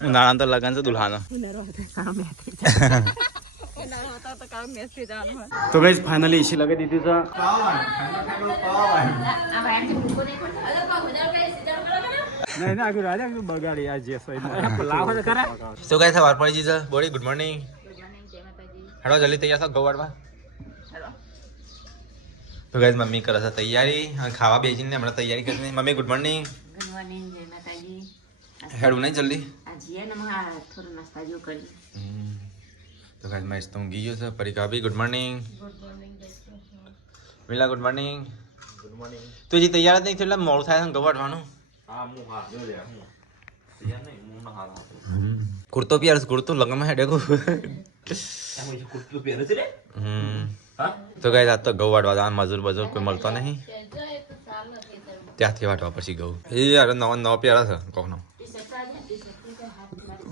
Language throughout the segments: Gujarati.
ઉનાળા તો લગન છે દુલ્હાનો તો ગાઈસ ફાઇનલી એસી લગાવી દીધી છે તો ગાઈસ સવાર પડી છે બોડી ગુડ મોર્નિંગ હેડો જલ્દી તૈયાર થો ગવાડમાં તો ગાઈસ મમ્મી કરે છે તૈયારી અને ખાવા બેસીને હમણાં તૈયારી કરીને મમ્મી ગુડ મોર્નિંગ જય માતાજી હેડું નહીં જલ્દી આજે થોડો નાસ્તા જેવું કરી તો ગાઈસ મેં તો ઊંઘી ગયો છે પરિકા બી ગુડ મોર્નિંગ મિલા ગુડ મોર્નિંગ તો હજી તૈયાર જ નહીં થયું એટલે મોડું થાય છે ગવાડવાનું કુર્તો પહેરસ કુર્તો લગ્નમાં હેડે તો ગાઈસ આજ તો ઘઉં વાટવા જવાનું મજૂર બજૂર કોઈ મળતો નહીં ત્યાંથી વાટવા પછી ઘઉં એ યાર નવા પહેરા છે કોકનો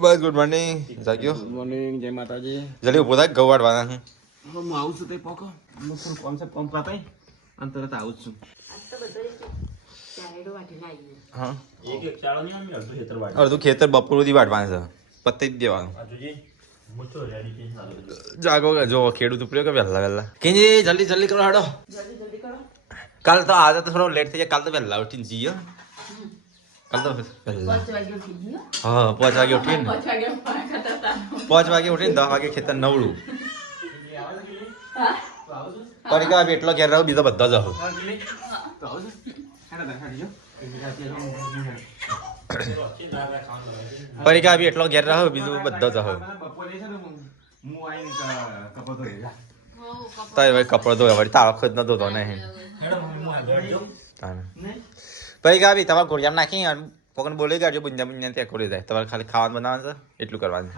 બસ ગુડ મોર્નિંગ જાગ્યો ગુડ મોર્નિંગ જય માતાજી જલ્દી ઉભો થાય ઘઉં વાટવાના છે હું આવું છું તે પોકો હું ફૂલ કોન્સેપ્ટ પંપ પાતાઈ અને તરત આવું છું હા અડધું ખેતર બપોર સુધી વાટવાનું છે પતી જ દેવાનું જાગો જો ખેડૂત ઉપડ્યો કે વહેલા કેજી જલ્દી જલ્દી કરો હાડો કાલ તો આજે તો થોડો લેટ થઈ જાય કાલ તો વહેલા ઉઠીને જઈએ કાલ તો વહેલા હા 5 વાગે ઉઠીને 5 વાગે ઉઠીને 10 વાગે ખેતર નવડું પરિકા એટલો ઘેર રહ્યો બીજો બધા જ આવો પરિકા બી એટલો ઘેર રહ્યો બીજું બધા જ આવો કપડો ધોયા વળી તારો ખુદ ન ધોતો નહીં પરિકા બી તમારે ઘોડિયામાં નાખી પકડ બોલી ગાડજો બુંજા બુંજા ત્યાં ખોલી જાય તમારે ખાલી ખાવાનું બનાવવાનું છે એટલું કરવાનું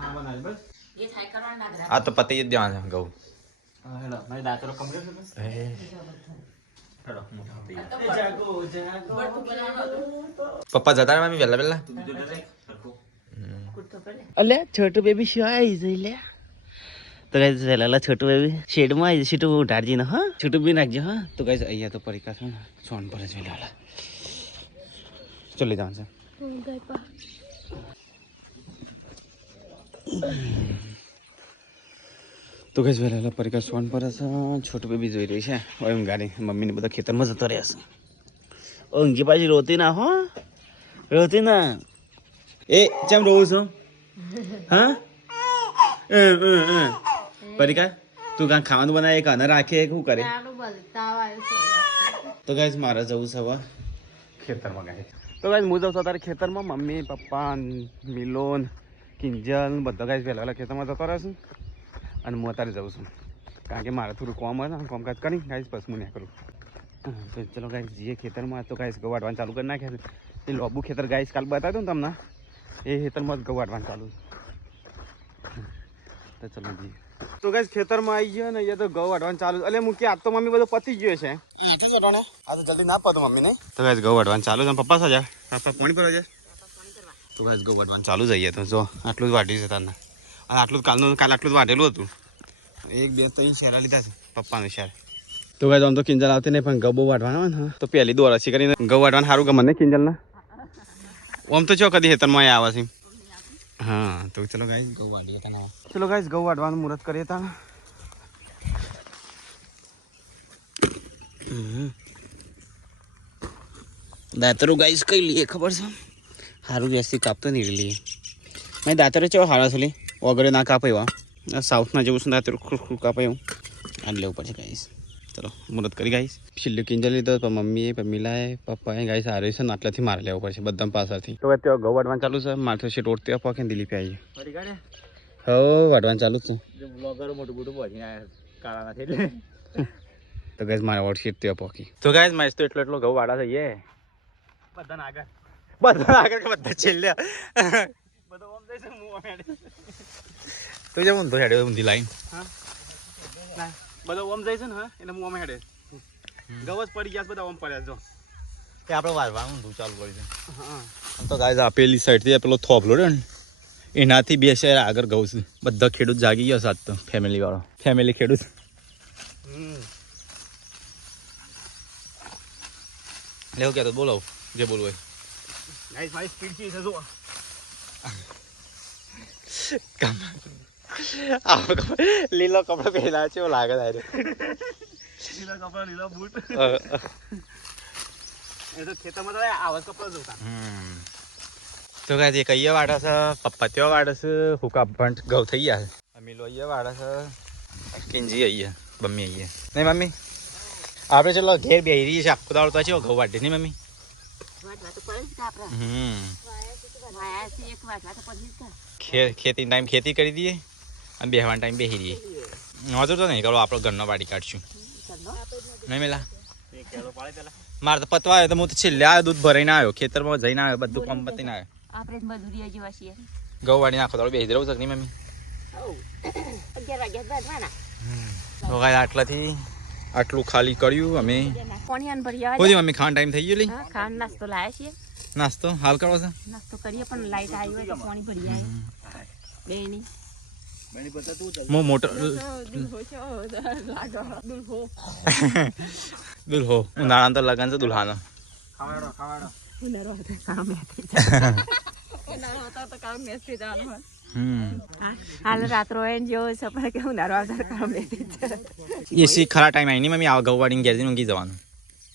આ તો પતી જ દેવાનું છે ઘઉં પપ્પા જતા રહે મમ્મી વહેલા વહેલા અલે છોટું બેબી શું આવી જઈ લે તો ગાઈસ વહેલા છોટું બેબી શેડમાં આવી સીટું ઉઠાડજી ને હા છોટું બી નાખજો હા તો ગાઈસ અહીંયા તો પરીક્ષા છે ને સોન પર જ વહેલા ચલી જવાનું છે તો ગાઈસ વહેલા પરીક્ષા સોન પર છે છોટું બેબી જોઈ રહી છે એમ ગાડી મમ્મીને બધા ખેતરમાં જતો રહ્યા છે ઊંઘી પાછી રોતી ના હો રોતી ના એ કેમ રોવું છો હા પરિકા તું કાં ખાવાનું બનાવે કે અના રાખે શું કરે તો ગાઈસ મારે જવું છે હવે ખેતરમાં ગાય તો ગાઈસ હું જઉં છું તારે ખેતરમાં મમ્મી પપ્પા મિલોન કિંજલ બધા ગાઈસ વહેલા વહેલા ખેતરમાં જતો રહેશું અને હું અત્યારે જઉં છું કારણ કે મારે થોડું કોમ હોય ને કોમકાજ કરી ગાઈસ બસ હું નહીં કરું તો ચલો ગાઈસ જઈએ ખેતરમાં તો ગાઈસ ઘઉં વાટવાનું ચાલુ કરી નાખ્યા છે એ લોબુ ખેતર ગાઈસ કાલ બતાવ્યું ને તમને એ ખેતરમાં જ ઘઉં વાટવાનું ચાલુ તો ચલો જઈએ તો ગાઈસ ખેતરમાં આવી ગયો ને અહીંયા તો ઘઉં વાટવાનું ચાલુ એટલે મૂકી આજ તો મમ્મી બધું પતી ગયો છે આ તો જલ્દી ના પતો મમ્મી ને તો ગાઈસ ઘઉં વાટવાનું ચાલુ છે પપ્પા સજા પપ્પા પોણી પર છે તો ગાઈસ ઘઉં વાટવાનું ચાલુ જઈએ તો જો આટલું જ વાટ્યું છે તારના અને આટલું કાલ આટલું જ વાટેલું હતું 1 2 3 શેરા લીધા છે પપ્પાનું શેર તો ગાઈસ આમ તો કિંજલ આવતી નહીં પણ ઘઉં બહુ વાટવાના હોય ને તો પહેલી દોર હસી કરીને ઘઉં વાટવાનું સારું ગમે ને કિંજલના આમ તો ચો કદી ખેતરમાં આવે છે હા તો ચલો ગાઈસ ઘઉં વાટીએ તને ચલો ગાઈસ ઘઉં વાટવાનું મુહૂર્ત કરીએ તા દાતરો ગાઈસ કઈ લઈએ ખબર છે સારું વ્યવસ્થિત કાપતો નહીં લઈએ મેં દાતરો ચેવા સારા છે લે વગેરે ના કાપે એવા સાઉથના જેવું છે દાતરો ખુરખુર કાપે એવું આ લેવું પડશે ગાઈસ ચલો મુહૂર્ત કરી ગાઈસ છેલ્લું કિંજલ લીધો પણ મમ્મીએ મિલાએ પપ્પાએ ગાઈસ હારે છે ને આટલાથી મારે લેવું પડશે બધા પાછળથી તો અત્યારે ઘઉં વાટવાનું ચાલુ છે માથે શીટ ઓળતી પકે દિલીપી આવી હો વાટવાનું ચાલુ છે મોટું મોટું કાળા એટલે તો ગાઈસ મારે ઓળ શીટ ત્યાં પકી તો ગાઈસ મારે તો એટલો ઘઉં વાડા થઈએ બધા આગળ બધા છેલ્લે તો જેમ ઊંધો હેડે ઊંધી લાઈન હા બધો ઓમ જાય છે ને હા એટલે હું ઓમ હેડે ગવસ પડી ગયા બધા ઓમ પડ્યા જો એ આપણે વારવાનું ઊંધું ચાલુ કરી છે હા તો ગાઈસ આ પેલી સાઈડથી પેલો થોભલો રહ્યો ને એનાથી 2 શહેર આગળ ઘઉં છે બધા ખેડૂત જાગી ગયા સાત તો ફેમિલી વાળો ફેમિલી ખેડૂત લેવું ક્યાં તો બોલો જે બોલવું હોય ગાઈસ મારી સ્પીડ છે જો લીલો કપડો પહેલા છે એવું લાગે તારે લીલા કપડા લીલા બૂટ એ તો ખેતરમાં તો આવા કપડા જોતા તો કાંઈ કહીએ વાળા છે પપ્પા ત્યાં વાળા છે હુકા ભંટ ઘઉં થઈ ગયા છે મમ્મી લો અહીંયા વાળા છે કિંજી અહીંયા મમ્મી અહીંયા નહીં મમ્મી આપણે ચલો ઘેર બેહી રહીએ છીએ આખો દાડો તો છે ઘઉં વાટે નહીં મમ્મી વાટવા તો પડે જ કે આપણે વાયા છે એક વાટવા તો પડે જ કે ખેતી ટાઈમ ખેતી કરી દઈએ અને બેહવાનો ટાઈમ બેસી દઈએ નજર તો નહીં કરો આપણો ઘરનો વાડી કાઢશું નહીં મેલા મારે તો પતવા આવ્યો તો હું તો છેલ્લે આવ્યો દૂધ ભરાઈને આવ્યો ખેતરમાં જઈને આવ્યો બધું કામ પતીને આવ્યો આપણે મજૂરી જેવા છીએ ઘઉં વાડીને આખો દાડો બેસી રહું છે નહીં મમ્મી 11 વાગ્યા બાદવાના તો કાંઈ આટલાથી આટલું ખાલી કર્યું અમે પાણી આન ભરી હોજી મમ્મી ખાવાનો ટાઈમ થઈ ગયો લી હા ખાન નાસ્તો લાયા છીએ નાસ્તો હાલ કરો છો નાસ્તો કરીએ પણ લાઈટ આવી હોય તો પાણી ભરી આવે બેની હું મોટો દુલ્હો ઉનાળા તો લગન છે દુલ્હાનો હાલ રાત્રો એને જેવો સપને કે ઉનાળો આવતા કામ એસી ખરા ટાઈમ આવી નહીં મમ્મી આ ગૌવાડીને ઘેર જઈને ઊંઘી જવાનું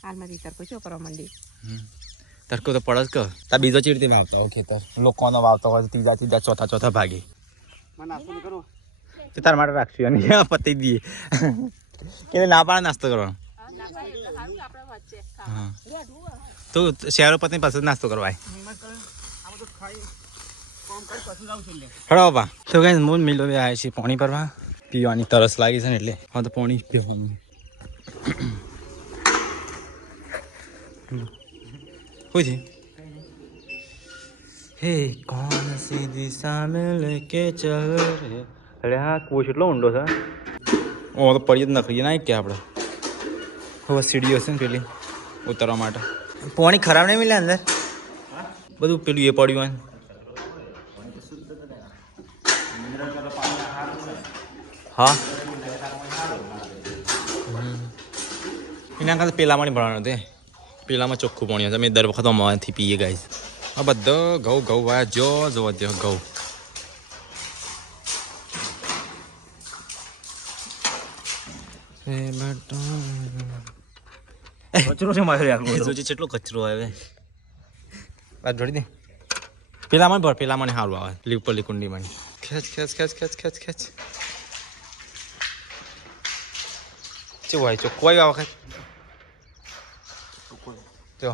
હાલમાંથી તરકો શું કરવા માંડી તરકો તો પડે જ કે તા બીજો ચીડ રીતે વાવતા હોય ખેતર લોકોનો વાવતા હોય ત્રીજા ચોથા ભાગે તો તાર માટે રાખશું અને પતી દઈએ કે ના પાડે નાસ્તો કરવાનો હા તો શહેરો પત્ની પાસે નાસ્તો કરવાય હળો બાપા તો કઈ મૂળ મિલો આવ્યા છીએ પાણી ભરવા પીવાની તરસ લાગી છે ને એટલે હા તો પાણી પીવાનું શું છે હે કોણ સી દિશા મેં લેકે ચલ રે અરે હા કૂવો કેટલો ઊંડો છે ઓ તો પડી જ નખરીએ ના કે આપણે હવે સીડીઓ છે ને પેલી ઉતરવા માટે પાણી ખરાબ નહીં મિલે અંદર બધું પેલું એ પડ્યું હોય હા એના કરતાં પેલામાં નહીં ભરવાનું તે પેલામાં ચોખ્ખું પાણી હશે અમે દર વખત અમારાથી પીએ ગાઈશ આ બધો ઘઉં વાયા જો ઘઉં કચરો છે મારે કેટલો કચરો આવે વાત જોડી દે પેલામાં ભર પેલામાં સારું આવે લીપલી કુંડીમાં ખેંચ શું હોય ચોખ્ખું આવ્યું આ વખત જો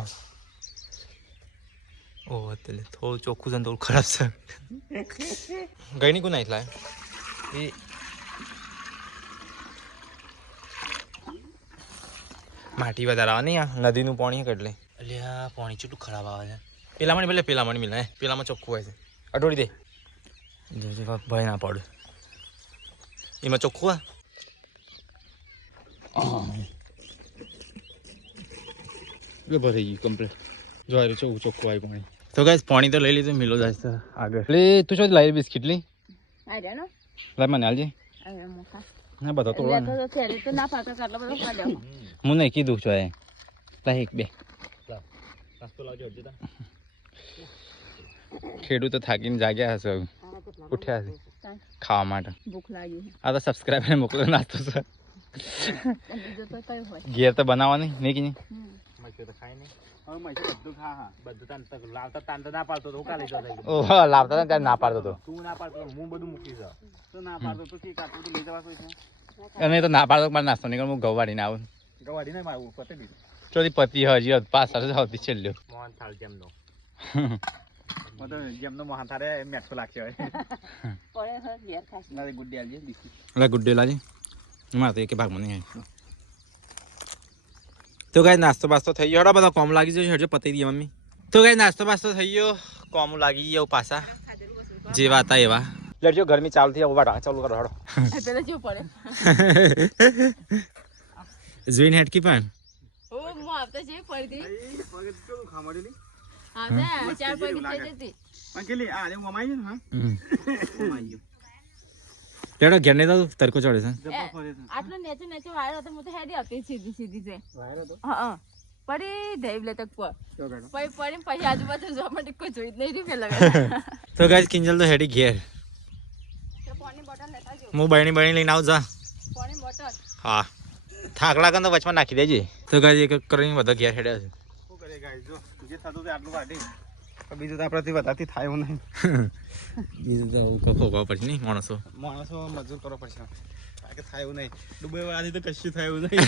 ઓહ એટલે થોડું ચોખ્ખું છે ને થોડું ખરાબ છે ગઈ નહીં કોના એટલા એ માટી વધારે આવે નહીં આ નદીનું પાણી એટલે એટલે આ પાણી કેટલું ખરાબ આવે છે પેલામાં ભલે પેલામાં મિલે પેલામાં ચોખ્ખું હોય છે અટોડી દે જોજે ભય ના પડે એમાં ચોખ્ખું ભરાઈ ગયું કમ્પ્લીટ જોઈ ચોખ્ખું આવ્યું પાણી તો ગાઈસ પાણી તો લઈ લીધું મિલો જાય છે આગળ એટલે તું શું લાવી બિસ્કીટ લઈ લાઈ મને હાલજે ના બધા તોડવા હું નહીં કીધું છો એ લાઈ એક બે ખેડૂતો થાકીને જાગ્યા હશે ઉઠ્યા છે ખાવા માટે ભૂખ લાગી આ તો સબસ્ક્રાઈબર મોકલો નાસ્તો છે ઘેર તો બનાવવાની નહીં કે નહીં ઓહો લાવતા હતા ત્યારે ના પાડતો હતો અને તો ના પાડતો મારે નાસ્તો નહીં હું ઘઉં વાળીને આવું ચોથી પતિ હજી પાછળ સૌથી છેલ્લો જેમનો મોહન થારે મેઠો લાગશે ગુડ્ડે લાજી મારે તો એક ભાગમાં નહીં તો કઈ નાસ્તો બાસ્તો થઈ ગયો હડો બધા કોમ લાગી જશે હજુ પતી દઈએ મમ્મી તો કઈ નાસ્તો બાસ્તો થઈ ગયો કોમ લાગી ગયો પાછા જેવા હતા એવા લડજો ગરમી ચાલુ થઈ વાટા ચાલુ કરો હડો પેલા જેવું પડે જોઈને હેટકી પણ ઓ મો આવતા જે પડી ખામડેલી આવતા ચાર પડી થઈ જતી અંકેલી આ લે મમાઈ છે ને હા મમાઈ લેડો ઘેર ને તો તરકો ચડે છે આટલો નેચો વાયરો તો હું તો હેડી આપી સીધી છે વાયરો તો હા પડી દેવ લે તક પડી આજુબાજુ જોવા માટે કોઈ જોઈ જ નહીં રહ્યું પેલા તો ગાઈસ કિંજલ તો હેડી ઘેર હું બહેણી લઈને આવું જા પાણી બોટલ હા થાક લાગે તો વચમાં નાખી દેજે તો ગાય એક કરીને બધા ઘેર હેડ્યા છે શું કરે ગાઈસ જો જે થતું તે આટલું વાટી બીજું તો આપણાથી વધારથી થાય એવું નહીં બીજું તો ખોખવા પડશે નહીં માણસો મજૂર કરવો પડશે કે થાય એવું નહીં દુબઈ વાળાથી તો કશું થાય એવું નહીં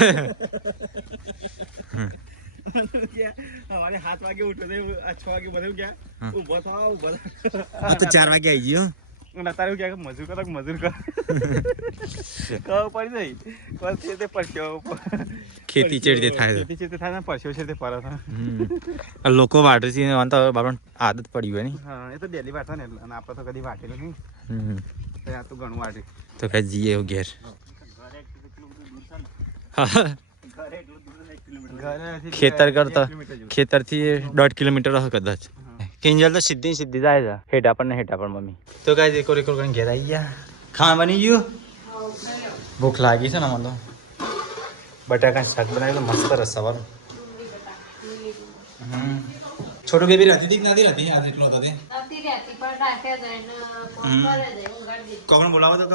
અમારે 7 વાગે ઉઠ્યો આ 6 વાગે બધું ગયા ઊભો થાવ ઊભો તો 4 વાગે આવી ગયો અને અત્યારે ક્યાં મજૂર કરો મજૂર કરો કહો પડી જાય બસ તે પરસ્યો ખેતી ચેડી થાય ખેતી ચેડી થાય ને પરસ્યો છે તે પરત લોકો વાટે છે તો બાપણ આદત પડી હોય ને હા એ તો ડેલી વાટે ને અને આપણે તો કદી વાટેલું નહીં આ તો ઘણું વાટે તો કઈ જઈએ ઘેર ખેતર કરતા ખેતરથી 1.5 કિલોમીટર હશે કદાચ કિંજલ તો સીધી જાય છે હેઠા પર ને હેઠા પર મમ્મી તો કાંઈ રેકોર કરીને ઘેર આવી ગયા ખાવા બની ગયું ભૂખ લાગી છે ને મને તો બટાકા શાક બનાવ્યું મસ્ત રસાવાળું છોટું બેબી રહેતી હતી કે નથી રહેતી આજે એટલો હતો તે કોણ બોલાવો તો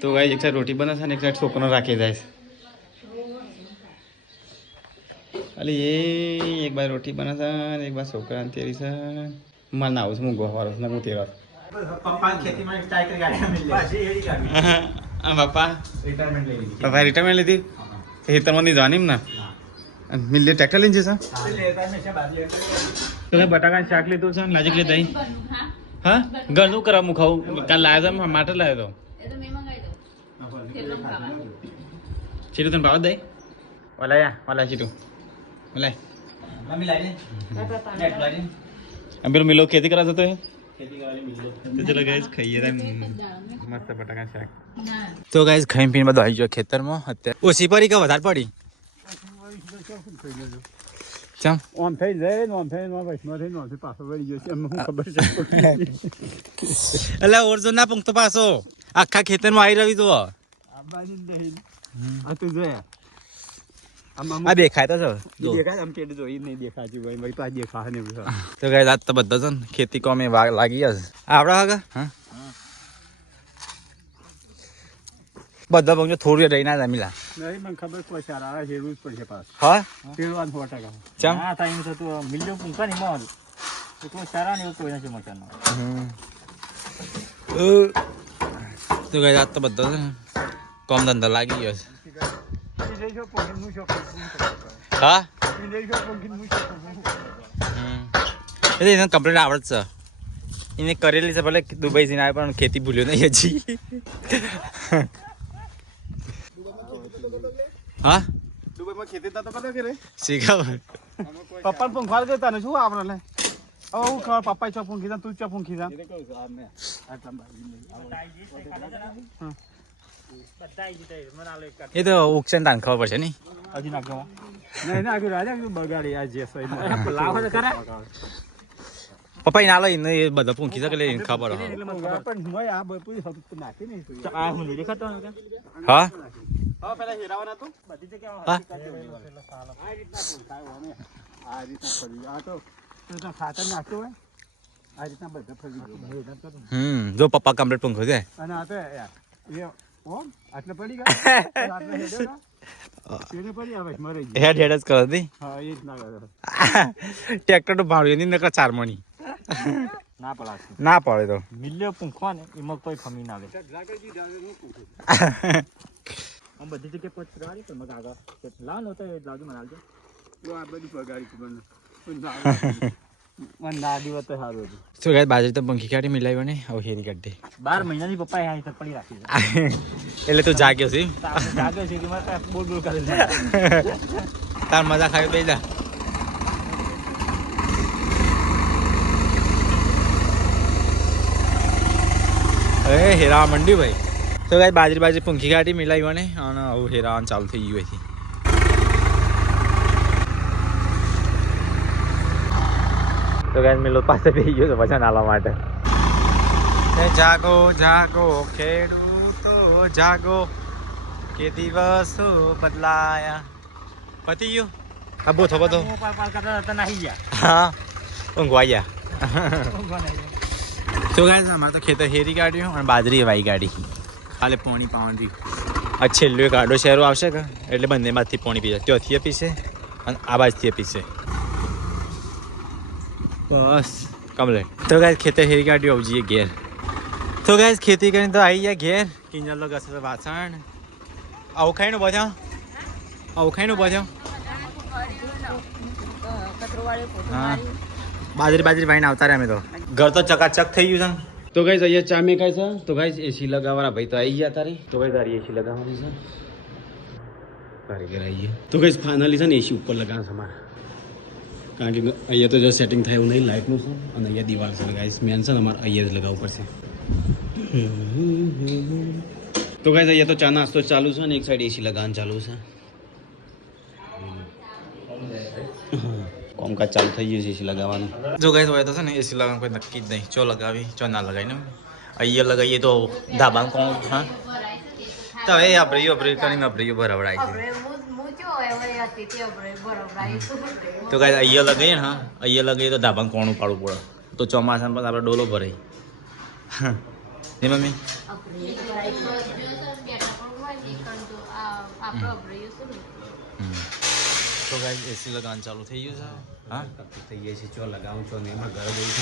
તો ગાઈ એક સાઈડ રોટી બને છે ને એક સાઈડ છોકરો રાખી જાય છે અલે એ એક બાર રોટી બને છે ને એક બાર છોકરા તેરી છે મારે ના આવું છું હું ગોવાળો છું હું તેરા પપ્પા ખેતીમાં સ્ટ્રાઇક કરી ગાડી મિલી હા પપ્પા રિટાયરમેન્ટ લીધી ખેતરમાં નહીં જવાની ને મિલે ટ્રેક્ટર લઈને જશે તો બટાકા શાક લીધું છે નજીક લે દહીં હા ઘરનું કરા હું ખાવું કાલ લાવ્યો તો માટે લાવ્યો તો ચીટું તને ભાવ દઈ ઓલા ચીટું ઓલા પેલું મિલો ખેતી કરા જતો તો ચલો ગાઈસ ખાઈએ મસ્ત બટાકા શાક તો ગાઈસ ખાઈ પીને બધું આવી ગયો ખેતરમાં અત્યારે ઓછી પડી કે વધારે પડી ચમ ઓમ થઈ જાય ને ઓમ થઈને વૈષ્ણવ થઈને ઓમથી પાછો વળી ગયો છે એમને શું ખબર છે એટલે ઓરજો ના પંક્તો પાછો આખા ખેતરમાં આવી રહ્યું તો આ તું જોયા આ દેખાય તો છો દેખાય આમ પેલું જોઈ નહીં દેખાતું ભાઈ તો આ દેખાય ને તો ગાઈસ આજ તો બધા છે ને ખેતી કોમે લાગી જશે આવડા હગા હા બધા બંગલો થોડું રહીને જમીલા નહીં મને ખબર કોઈ સારા આવે હેરવું જ પડશે પાસ હા પેલું 100% ચમ હા ટાઈમ તો તું મિલ્યો પૂંકા નહીં મોલ તો કોઈ સારા ને એવું કોઈ નથી મચાનો તો ગાઈસ આજ તો બધા છે ને કોમ ધંધા લાગી ગયો છે હા એટલે એને કમ્પ્લીટ આવડત છે એને કરેલી છે ભલે દુબઈ જઈને આવે પણ ખેતી ભૂલ્યો નહીં હજી હા દુબઈમાં ખેતી તો કરો કે રે શીખાવ પપ્પા પંખવાળ દેતા ને શું આપણે લે હવે હું ખબર પપ્પા ચો પંખી તું ચો પંખી જા એ તો ઉકશે તાન ખબર પડશે નહીં હજી નાખો નહીં નાખ્યું રાજા બગાડી આ જે લાવો તો ખરા પપ્પા એને આલો એને એ બધા પૂંખી શકે એટલે એને ખબર હોય પણ હું આ બધું હતું નાખી નહીં આ હું નહીં દેખાતો ને હા હા પેલા હેરાવાના તો બધી જગ્યાએ હા આ રીતના થાય અમે આ રીતના ફરી આ તો ખાતર નાખતો હોય આ રીતના બધા ફરી જો પપ્પા કમ્પ્લીટ પંખો છે અને આ તો એ ઓમ આટલે પડી ગયા આટલે હેડ્યો ને એને પડી આવે મરી ગઈ હેડ હેડ જ કરો હતી હા એ જ ના કરે ટ્રેક્ટર તો ભાડ્યું નહીં નકર 4 મણી ના પડાશે ના પડે તો મિલ્યો પૂંખવા ને એમાં કોઈ ખમી ના આવે લાગજી ડાલે નું પૂછે આમ બધી જગ્યાએ પોચ કરવાની પણ મગ આગળ લાવ નો તો લાવજો મને હાલજો તો આ બધી પગારી મને મને ના દીવા તો સારું હતું શું ગાય બાજરી તો પંખી કાઢી મિલાવ્યો ને હવે હેરી કાઢી 12 મહિનાની પપ્પા અહીં પડી રાખી એટલે તું જાગ્યો છે જાગે છે કે મારે બોલ બોલ કરે તાર મજા ખાવી બેજા એ હેરા મંડી ભાઈ તો ગાય બાજરી પંખી કાઢી મિલાવ્યો ને અને હવે હેરાવાનું ચાલુ થઈ ગયું છે તો ગાય મિલો પાસે બેસી ગયો તો વજન આલવા માટે જાગો જાગો ખેડૂતો જાગો કે દિવસો બદલાયા પતી ગયો હા બોથો બધો પાર કરતા હતા નાહી ગયા હા ઊંઘવા ગયા તો ગાઈસ અમારે તો ખેતર હેરી કાઢ્યું અને બાજરી વાઈ કાઢી ખાલી પાણી પાવાની આ છેલ્લો એક આડો શહેરો આવશે કે એટલે બંનેમાંથી પાણી પી જાય ત્યાંથી પીશે અને આ બાજુથી પીશે બસ કમ્પ્લીટ તો ગાઈસ ખેતર હેરી કાઢ્યું આવું જઈએ ઘેર તો ગાઈસ ખેતી કરીને તો આવી ગયા ઘેર કિંજલ તો ઘસે વાસણ આવું ખાઈને બધા આવું ખાઈને બધા હા બાજરી વાઈને આવતા રહ્યા અમે તો ઘર તો ચકાચક થઈ ગયું છે તો ગાઈસ અહીંયા ચા મેકાય છે તો ગાઈસ એસી લગાવવાના ભાઈ તો આવી ગયા તારી તો ગાઈસ તારી એસી લગાવવાની છે કારીગર આવી ગયા તો ગાઈસ ફાઇનલી છે ને એસી ઉપર લગાવવાનું છે અમારે કારણ કે અહીંયા તો જો સેટિંગ થાય એવું નહીં લાઇટનું છે અને અહીંયા દિવાલ છે ગાઈસ મેન છે ને અમારે અહીંયા જ લગાવવું પડશે તો ગાઈસ અહીંયા તો ચા નાસ્તો ચાલુ છે ને એક સાઈડ એસી લગાવવાનું ચાલુ છે કામકાજ ચાલુ થઈ ગયું છે એસી લગાવવાનું જો ગાઈસ હોય તો છે ને એસી લગાવવાનું કોઈ નક્કી જ નહીં ચો લગાવી ચો ના લગાવીને અહીંયા લગાવીએ તો ધાબાનું કોણ હા તો એ અભરી કરીને અભરીઓ ભરવડાય છે તો ગાઈસ અહીંયા લગાવીએ ને હા અહીંયા લગાવીએ તો ધાબાનું કોણ ઉપાડવું પડે તો ચોમાસામાં પણ આપણે ડોલો ભરાય ને મમ્મી તો ગાઈસ એસી લગાવવાનું ચાલુ થઈ ગયું છે હા થઈ જાય છે ચો લગાવું છો ને એમાં ઘરે જવું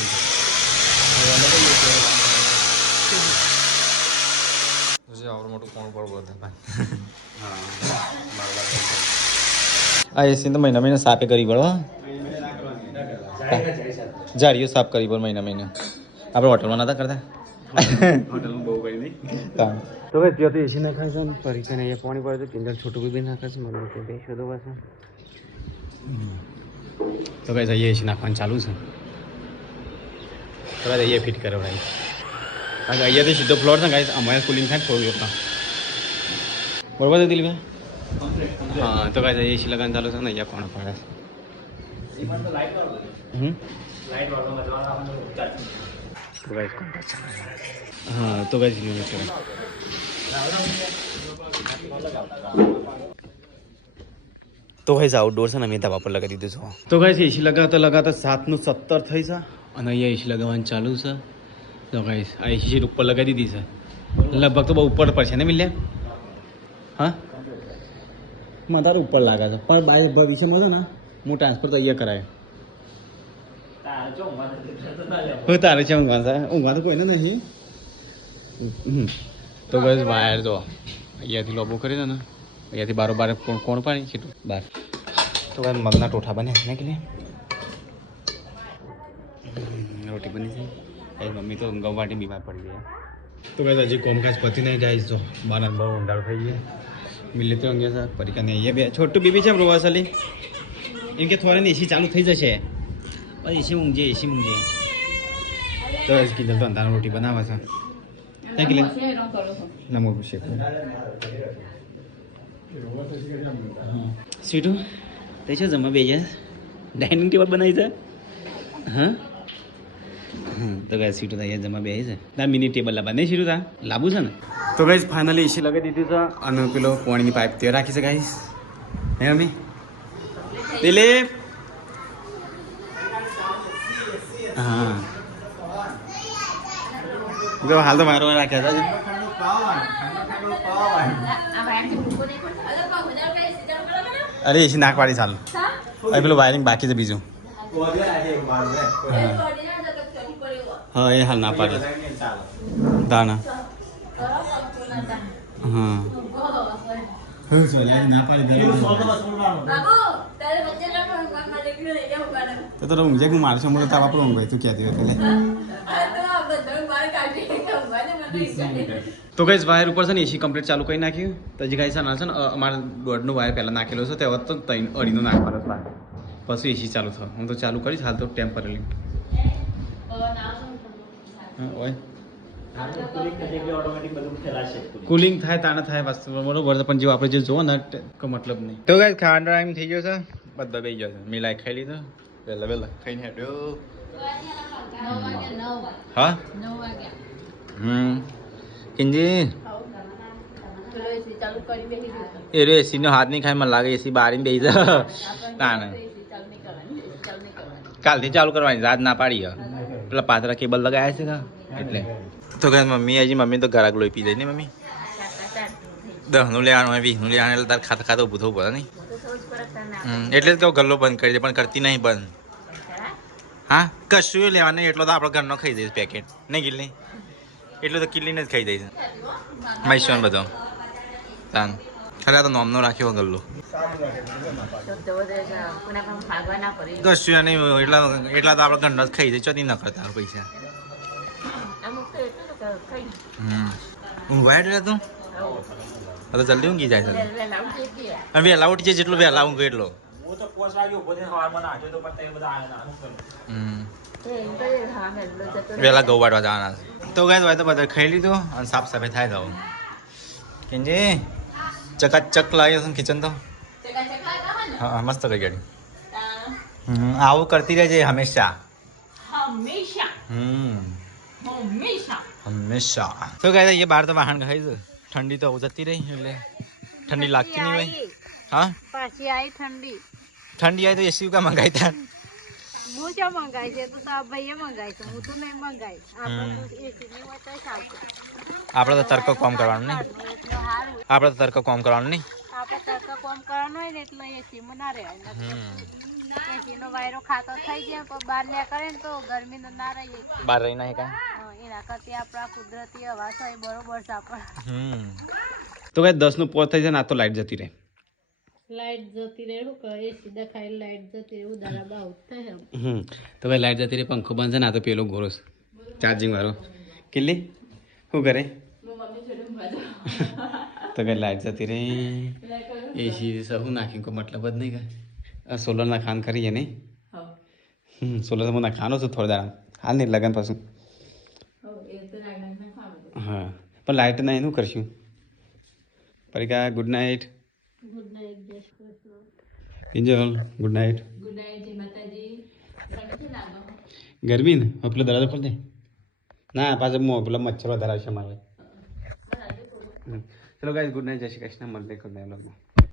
છે આવડું મોટું કોણ પડવું આ એસી તો મહિના સાફે કરી પડો જાડીઓ સાફ કરી પડે મહિના આપણે હોટલમાં નતા કરતા હોટલમાં બહુ કઈ નહીં તો ભાઈ ત્યાં તો એસી નાખાય છે પરીક્ષા અહીંયા પાણી પડે તો કિંજલ છોટું બી નાખે છે મને બે શોધો પાછા તો ભાઈ અહીંયા એસી નાખવાનું ચાલુ છે તો ભાઈ અહીંયા ફિટ કરો ભાઈ કારણ કે અહીંયાથી સીધો ફ્લોર છે ગાઈસ અમારે કુલિંગ થાય થોડું એટલા બરોબર છે દિલીપભાઈ હા તો ભાઈ અહીંયા એસી લગાવવાનું ચાલુ છે ને અહીંયા કોણ પડે હા તો ભાઈ તો ભાઈ આઉટડોર છે ને મેં ધાબા પર લગાવી દીધું છે તો ભાઈ એસી લગાવતા 7:17 થઈ છે અને અહીંયા એસી લગાવવાનું ચાલુ છે તો ભાઈ આ એસી ઉપર લગાવી દીધી છે લગભગ તો બહુ ઉપર પડશે ને મિલ્યા હા મને તારું ઉપર લાગે છે પણ બાય ભવિષ્યમાં છે ને હું ટ્રાન્સફર તો અહીંયા કરાય તારે છે ઊંઘવા તો કોઈને નહીં તો બસ વાયર તો અહીંયાથી લોબો કરી દે ને અહીંયાથી બારોબાર કોણ પાણી છે બાર તો ભાઈ મગના ટોઠા બને ને કે રોટી બની છે એ મમ્મી તો ગવાટી બીમાર પડી ગયા તો ભાઈ હજી કોમકાજ પતિ નહીં જાય તો બાર બહુ ઊંડાળ થઈ ગયા મિલી તો અંગે સર પરીક્ષા નહીં અહીંયા બે છોટું બીબી છે પ્રવાસલી એમ કે થોડા એસી ચાલુ થઈ જશે એસી ઊંઘે તો કીધું તો અંધારા રોટી બનાવે છે ક્યાં કિલે નમો શેક સ્વીટું તે શું જમવા બે ડાઇનિંગ ટેબલ બનાવી છે હા તો ગાય સીટું અહીંયા જમવા બે છે ના મિની ટેબલ લાવવા નહીં સીટું તા લાવવું છે ને તો ગાઈસ ફાઇનલી એસી લગાવી દીધી છે અને પેલો પાણીની પાઇપ ત્યાં રાખી છે ગાઈસ હે મમ્મી દિલીપ હા જો હાલ તો મારો રાખ્યા હતા અરે એસી નાક પાડી ચાલુ હવે પેલું વાયરિંગ બાકી છે બીજું હા એ હાલ ના પાડી દાના હા ના પાડી તો ઊંઘે હું મારશું મોટો તાવા પર ઊંઘ તું ક્યાંથી હોય તો ગાઈસ વાયર ઉપર છે ને એસી કમ્પ્લીટ ચાલુ કરી નાખ્યું તો હજી ગાઈસ ના છે ને અમારે દોઢનો વાયર પહેલાં નાખેલો છે તે વખત તો 3.5નો નાખવાનો છે પછી એસી ચાલુ થયો હું તો ચાલુ કરીશ હાલ તો ટેમ્પરરી હોય કુલિંગ થાય તાણે થાય વસ્તુ બરોબર પણ જો આપણે જે જોવો ને મતલબ નહીં તો ગાઈસ ખાવાનો ટાઈમ થઈ ગયો છે બધા બેસી ગયો છે મિલાઈ ખાઈ લીધો વહેલા ખાઈને હેડ્યો હા કિંજી એ રે એસી નો હાથ નહીં ખાય મને લાગે એસી બારી બેસી જાય તાણે કાલથી ચાલુ કરવાની રાત ના પાડી પેલા પાતળા કેબલ લગાવ્યા છે એટલે તો કે મમ્મી તો ગરાક લોહી પી જાય ને મમ્મી 10નું લેવાનું હોય 20નું લેવાનું એટલે તાર ખાતા ખાતા ઊભું થવું પડે નહીં એટલે જ કહું ગલ્લો બંધ કરી દે પણ કરતી નહીં બંધ હા કશું લેવાનું નહીં એટલો તો આપણો ઘરનો ખાઈ દઈશ પેકેટ નહીં કિલ્લી એટલું તો કિલ્લીને જ ખાઈ દઈશ મૈસૂર બધો તાન ખાલી આ તો નોમનો રાખ્યો ગલ્લો કશું નહીં એટલા તો આપણે ઘરનો જ ખાઈ દઈએ ચોથી ન કરતા પૈસા ઊંઘવાય એટલે તું તો જલ્દી ઊંઘી જાય છે અને વહેલા ઉઠી જાય જેટલું વહેલા ઊંઘ એટલો વહેલા ઘઉં વાટવા જવાના તો ગયા હોય તો બધા ખાઈ લીધું અને સાફ સફાઈ થાય તો કેજે ચકાચક લાવ્યો છે કિચન તો હા મસ્ત કઈ ગાડી આવું કરતી રહેજે હંમેશા હંમેશા તો ગયા એ બહાર તો વાહન ખાઈ છે ઠંડી તો જતી રહી એટલે ઠંડી લાગતી નહીં હોય હા પાછી આવી ઠંડી ઠંડી આવી તો એસી કા મંગાઈ તાર હું ક્યાં મંગાઈ છે તો તારા ભાઈએ મંગાઈ છે હું તો નહીં મંગાઈ આપણે તો તરકો કોમ કરવાનું નહીં આપણે તો તરકો કોમ કરવાનું નહીં આપણે તડકા કોમ કરવાનું હોય ને એટલે એસી માં ના રહેવાય એસી નો વાયરો ખાતો થઈ જાય પણ બહાર લે કરે ને તો ગરમી નો ના રહીએ બહાર રહી નહીં કાંઈ એના કરતી આપણા કુદરતી હવા છે એ બરોબર છે આપણે તો કઈ 10 નું પોર થઈ જાય ને આ તો લાઈટ જતી રહે લાઈટ જતી રહે શું કહે એસી દેખાય લાઈટ જતી રહે ઉધારા બહુ થાય તો કઈ લાઈટ જતી રહે પંખો બંધ છે ને આ તો પેલો ગોરો ચાર્જિંગ વાળો કિલ્લી શું કરે તો કઈ લાઈટ જતી રહી એસી શું નાખી કોઈ મતલબ જ નહીં કાંઈ સોલરના ખાન કરીએ નહીં સોલર હું નાખવાનો છું થોડા દાડા હાલ નહીં લગન પાછું હા પણ લાઈટ ના એનું કરશું પરિકા ગુડ નાઇટ પિંજલ ગુડ નાઇટ ગરમી ને પેલો દરવાજો ખોલ દે ના પાછું પેલા મચ્છર વધારે છે મારે ચલો ગાઈસ ગુડ નાઇટ જય શ્રી કૃષ્ણ મળીએ ગુડ નાઇટ